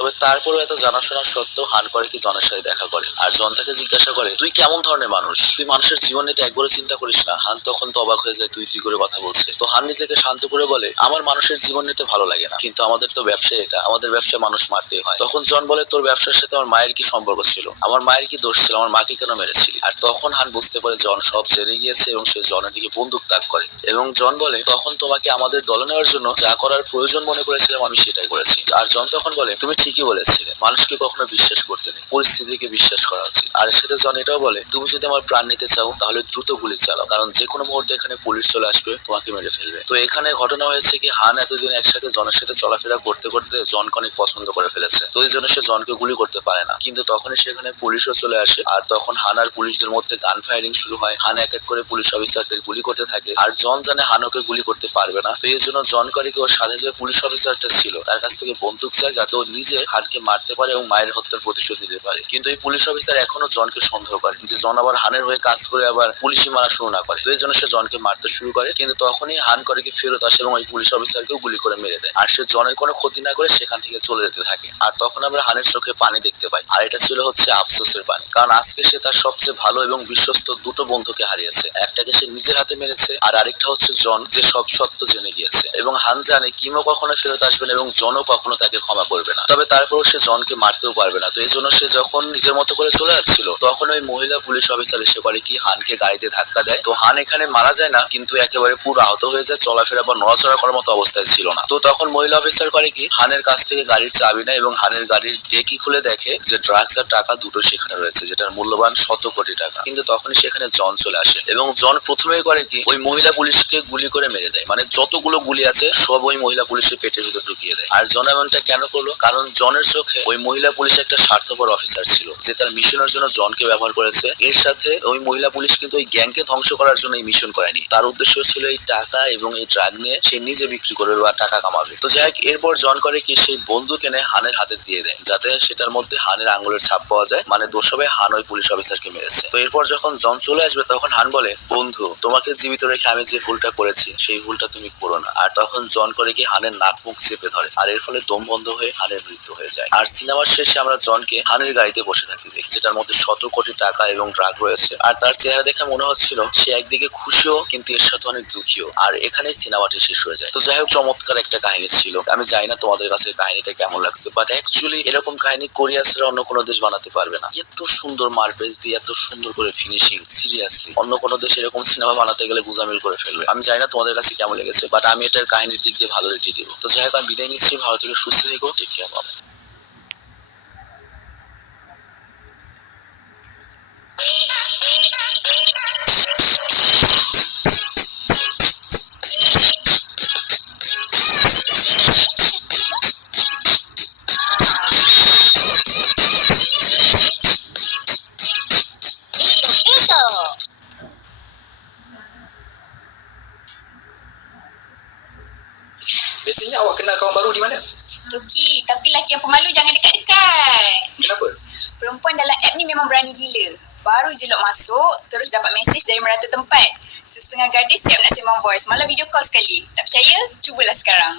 তবে তারপরেও এত জানাশোনা সত্ত্বেও হান করে কি জনের সাথে দেখা করে। আর জন তাকে জিজ্ঞাসা করে, তুই কেমন ধরনের মানুষ, তুই মানুষের জীবন নিয়ে তো একবারও চিন্তা করিস না। হান তখন তো অবাক হয়ে যায়, তুই তুই করে কথা বলছে। তো হান নিজেকে শান্ত করে বলে, আমার মানুষের জীবন নিতে ভালো লাগে না, কিন্তু আমাদের তো ব্যবসা, এটা আমাদের ব্যবসায় মানুষ মারতেই হয়। তখন জন বলে, তোর ব্যবসার সাথে আমার মায়ের কি সম্পর্ক ছিল, আমার মায়ের কি দোষ ছিল, আমার মাকে কেন মেরেছিলি? আর তখন হান বুঝতে পারে জন সব জেনে গিয়েছে এবং সে জনের দিকে বন্দুক তাক করে। এবং জন বলে, তখন তোমাকে আমাদের দলে নেওয়ার জন্য যা করার প্রয়োজন মনে করেছিলাম আমি সেটাই করেছি। আর জন তখন বলে, তুমি ঠিকই বলেছিলে, মানুষকে কখনো বিশ্বাস করতে নেই, পরিস্থিতিকে বিশ্বাস করা উচিত। আর সেটা জন এটাও বলে, তুমি যদি আমার প্রাণ নিতে চাও তাহলে দ্রুত গুলি চালাও, কারণ যে কোনো মুহূর্তে এখানে পুলিশ চলে আসবে, তোমাকে মেরে ফেলবে। তো এখানে ঘটনা হয়েছে কি, হান এতদিন একসাথে জনের সাথে চলাফেরা করতে করতে জনকে অনেক পছন্দ করে ফেলেছে। তো এই জন্য সে জনকে গুলি করতে পারে না। কিন্তু তখনই সেখানে পুলিশও চলে আসে। আর তখন হান আর পুলিশদের মধ্যে গান ফায়ারিং শুরু হয়। হান এক এক করে পুলিশ অফিসারদের গুলি করতে থাকে। আর জন জানে হানকে গুলি করতে পারবে না। তো এই জন্য জন করে কি, ওর সাথে যে পুলিশ অফিসারটা ছিল তার কাছ থেকে বন্দুক চায়, যাতে ও নিজে হানকে মারতে পারে এবং মায়ের হত্যার প্রতিশোধ নিতে পারে। কিন্তু এই পুলিশ অফিসার এখনো জনকে সন্দেহ করে যে জন আবার হানের হয়ে কাজ করে আবার পুলিশি মারা শুরু না করে। তো এই জন্য সে জনকে মারতে শুরু করে। কিন্তু তখনই হান করে কি ফেরত আসে এবং ওই পুলিশ অফিসারকেও গুলি করে মেরে দেয়। আর সে জনের কোনো ক্ষতি না করে সেখান থেকে চলে যেতে থাকে। আর তখন আমরা হানের চোখে পানি দেখতে পাই। আর এটা ছিল হচ্ছে আফসোসের পানি, কারণ আজকে সে তার সবচেয়ে ভালো এবং বিশ্বস্ত দুটো বন্ধুকে হারিয়েছে। একটাকে সে নিজের হাতে মেরেছে, আর আরেকটা হচ্ছে জন, যে সব সত্য জেনে গিয়েছে। এবং হান জানে কিমও কখনো ফেরত আসবে না এবং জনও কখনো তাকে ক্ষমা করবে না। তবে তারপরেও সে জনকে মারতেও পারবে না। তো এই জন্য সে যখন নিজের মতো করে চলে যাচ্ছিল, তখন ওই মহিলা পুলিশ অফিসার এসে করে কি, হানকে গাড়িতে ধাক্কা দেয়। তো হান এখানে মারা যায় না, কিন্তু একেবারে পুরো আহত হয়ে যায়, চলাফেরা বা নড়াচড়া করার মতো অবস্থায় ছিল না। তো তখন মহিলা অফিসার করে কি, হানের কাছ থেকে গাড়ির চাবি নেয় এবং হানের গাড়ির ডেকি খুলে দেখে যে ড্রাগস আর টাকা দুটো সেখানে রয়েছে, যেটার মূল্যবান 100 কোটি টাকা। কিন্তু তখনই সেখানে জন চলে আসে এবং জন প্রথমেই করে কি, ওই মহিলা পুলিশকে গুলি করে মেরে দেয়। মানে যতগুলো গুলি আছে সব ওই মহিলা পুলিশের পেটের ভিতর ঢুকিয়ে দেয়। আর জন এমনটা কেন করলো, কারণ জনের চোখে ওই মহিলা পুলিশ একটা স্বার্থপর অফিসার ছিল, যে তার মিশনের জন্য জনকে ব্যবহার করেছে। এর সাথে ওই মহিলা পুলিশ কিন্তু ওই গ্যাংকে ধ্বংস করার জন্য এই মিশন করেনি, তার উদ্দেশ্য ছিল এই টাকা এবং এই ড্রাগ নিয়ে সে নিজে বিক্রি করবে বা টাকা কামাবে। তো যাই হোক, এরপর জন করে কি, সেই বন্দুক এনে হানের হাতে দিয়ে দেয়, যাতে সেটার মধ্যে হানের আঙুলের ছাপ পাওয়া যায়, মানে দোষ হবে হান ওই পুলিশ অফিসারকে মেরেছে। তো এরপর যখন জন চলে আসবে, তখন হান বলে, বন্ধু, তোমাকে জীবিত রেখে আমি যে ভুলটা করেছি সেই ভুলটা তুমি করো না। আর তখন জন করে কি, হানের নাক মুখ চেপে ধরে। আর এর ফলে দম বন্ধ হয়ে হানের মৃত্যু হয়ে যায়। আর সিনেমার শেষে আমরা জনকে হানের গাড়িতে বসে থাকতে দেখি, যেটার মধ্যে 100 কোটি টাকা এবং ড্রাগ রয়েছে। আর তার চেহারা দেখে মনে হচ্ছিল সে একদিকে খুশিও, কিন্তু এর সাথে অনেক দুঃখীও। আর এখানেই সিনেমাটি শেষ হয়ে যায়। তো যাই হোক, চমৎকার একটা কাহিনী ছিল। আমি জানি না তোমাদের কাছে কাহিনীটা কেমন লাগছে, বাট অ্যাকচুয়ালি এরকম কাহিনী কোরিয়া ছাড়া অন্য কোনো দেশ বানাতে পারবে না। এত সুন্দর মারপেজ দিয়ে এত সুন্দর করে ফিনিশিং, সিরিয়াসলি অন্য কোনো দেশ এরকম সিনেমা বানাতে গেলে গুজামিল করে ফেলবে। আমি জানি না তোমাদের কাছে কেমন লেগেছে, বাট আমি এটার কাহিনীর দিক দিয়ে ভালো রেটিং দিব। তো যাই হোক, আমি বিদায় নিচ্ছি। ভালো থেকে সুস্থ থেকো, টেক কেয়ার, বাবা। Biasanya awak kenal kawan baru di mana? Toki, tapi laki yang pemalu jangan dekat-dekat. Kenapa? Perempuan dalam app ni memang berani gila. Baru je log masuk, terus dapat mesej dari merata tempat. Setengah gadis siap nak sembang voice, malah video call sekali. Tak percaya? Cubalah sekarang.